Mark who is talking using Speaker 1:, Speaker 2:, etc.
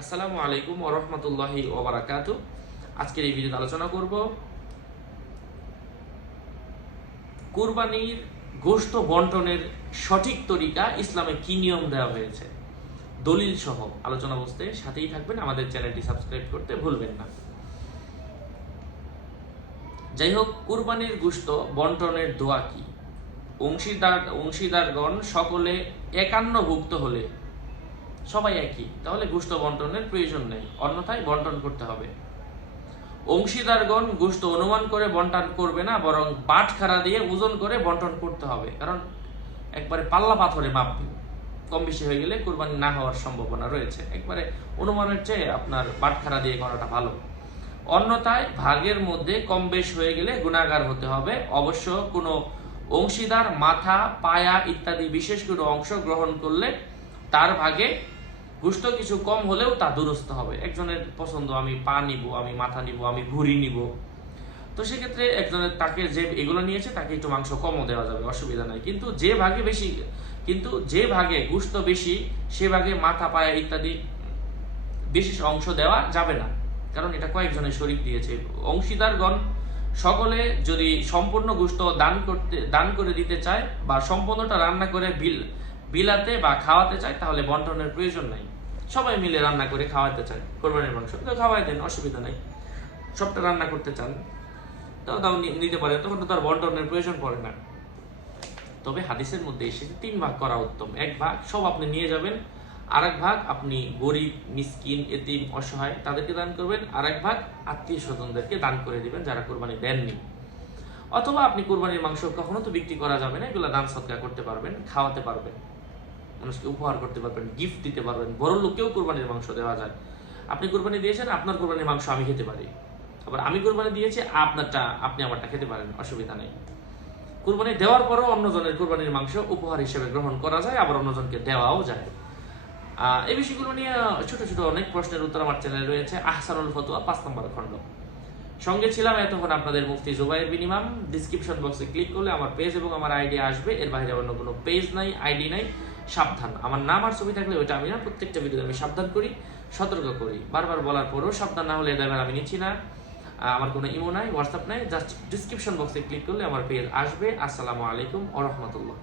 Speaker 1: আসসালামু আলাইকুম ওরহমতুল্লাহি ওবরাকাতু আজকের এই ভিডিওতে আলোচনা করব কুরবানির গোশত বন্টনের সঠিক তরিকা ইসলামে কি নিয়ম দেওয়া হয়েছে দলিল সহ আলোচনা বুঝতে সাথেই থাকবেন। আমাদের চ্যানেলটি সাবস্ক্রাইব করতে ভুলবেন না। যাই হোক কুরবানির গোশত বন্টনের দোয়া কি? অংশীদার অংশীদারগণ সকলে একান্নভুক্ত হলে সবাই একই। তাহলে গোষ্ঠ বন্টনের প্রয়োজন নেই, অন্যথায় বন্টন করতে হবে। অংশীদারগণ গোষ্ঠ অনুমান করে বন্টন করবে না, বরং বাটখারা দিয়ে ওজন করে বন্টন করতে হবে। কারণ একবারে পাল্লা পাথরে মাপবে। কম বেশি হয়ে গেলে কোরবানি না হওয়ার সম্ভাবনা রয়েছে। একবারে অনুমানের চেয়ে আপনার বাটখারা দিয়ে করাটা ভালো। অন্যথায় ভাগের মধ্যে কম বেশ হয়ে গেলে গুণাগার হতে হবে। অবশ্য কোনো অংশীদার মাথা, পায়া ইত্যাদি বিশেষ কোনো অংশ গ্রহণ করলে তার ভাগে গুস্ত কিছু কম হলেও তা দুরস্ত হবে। একজনের পছন্দ, আমি পা নিব, আমি মাথা নিব, আমি ভুঁড়ি নিব। তো সেক্ষেত্রে একজনের তাকে যে এগুলো নিয়েছে, তাকে একটু মাংস কমও দেওয়া যাবে, অসুবিধা নাই। কিন্তু যে ভাগে বেশি, কিন্তু যে ভাগে গুস্ত বেশি, সে ভাগে মাথা, পায়া ইত্যাদি বিশেষ অংশ দেওয়া যাবে না। কারণ এটা কয়েকজনের শরীর দিয়েছে। অংশীদারগণ সকলে যদি সম্পূর্ণ গুস্ত দান করতে, দান করে দিতে চায় বা সম্পূর্ণটা রান্না করে বিল বিলাতে বা খাওয়াতে চায়, তাহলে বন্টনের প্রয়োজন নাই। সবাই মিলে রান্না করে খাওয়াতে চায়। কোরবানির মাংস। তো খাওয়াই দেন, অসুবিধা নাই। সবটা রান্না করতে চান। তাও তাও নিতে পারেন তখন তো তার বন্টনের প্রয়োজন পড়ে না। তবে হাদিসের মধ্যে এসেছে, তিন ভাগ করা উত্তম। এক ভাগ, সব আপনি নিয়ে যাবেন। আর এক ভাগ, আপনি গরিব, মিসকিন, এতিম, অসহায়, তাদেরকে দান করবেন। আর এক ভাগ আত্মীয় স্বজনদেরকে দান করে দিবেন, যারা কোরবানি দেননি। অথবা আপনি কোরবানির মাংস কখনো তো বিক্রি করা যাবে না, এগুলো দান সৎকার করতে পারবেন, খাওয়াতে পারবেন। মানুষকে উপহার করতে পারবেন গিফট দিতে পারবেন। বড় লোককেও কোরবানির মাংস দেওয়া যায়। আপনি কোরবানি দিয়েছেন, আপনার কোরবানির মাংস আমি খেতে পারি। আবার আমি কোরবানি দিয়েছি, আপনারটা, আপনি আমারটা খেতে পারেন, অসুবিধা নেই। কোরবানি দেওয়ার পরও অন্যজনের কোরবানির মাংস উপহার হিসেবে গ্রহণ করা যায়, আবার অন্যজনকে দেওয়াও যায়। এই বিষয়গুলো নিয়ে ছোট ছোট অনেক প্রশ্নের উত্তর আমার চ্যানেলে রয়েছে, আহসানুল ফতুয়া, পাঁচ নম্বর খণ্ড। সঙ্গে ছিলাম এতক্ষণ আপনাদের মুফতি জুবাইর বিনিমাম ডিসক্রিপশন বক্সে ক্লিক করলে আমার পেজ এবং আমার আইডি আসবে। এর বাইরে অন্য কোনো পেজ নাই, আইডি নাই। সাবধান। আমার নাম আর ছবি থাকলে ওইটা আমি না, প্রত্যেকটা ভিডিওতে আমি সাবধান করি, সতর্ক করি। বারবার বলার পরেও সাবধান না হলে এ আমি নিচ্ছি না। আমার কোনো ইমো নাই হোয়াটসঅ্যাপ নাই জাস্ট ডিসক্রিপশন বক্সে ক্লিক করলে আমার পেজ আসবে। আসসালামু আলাইকুম ওরহমতুল্লাহ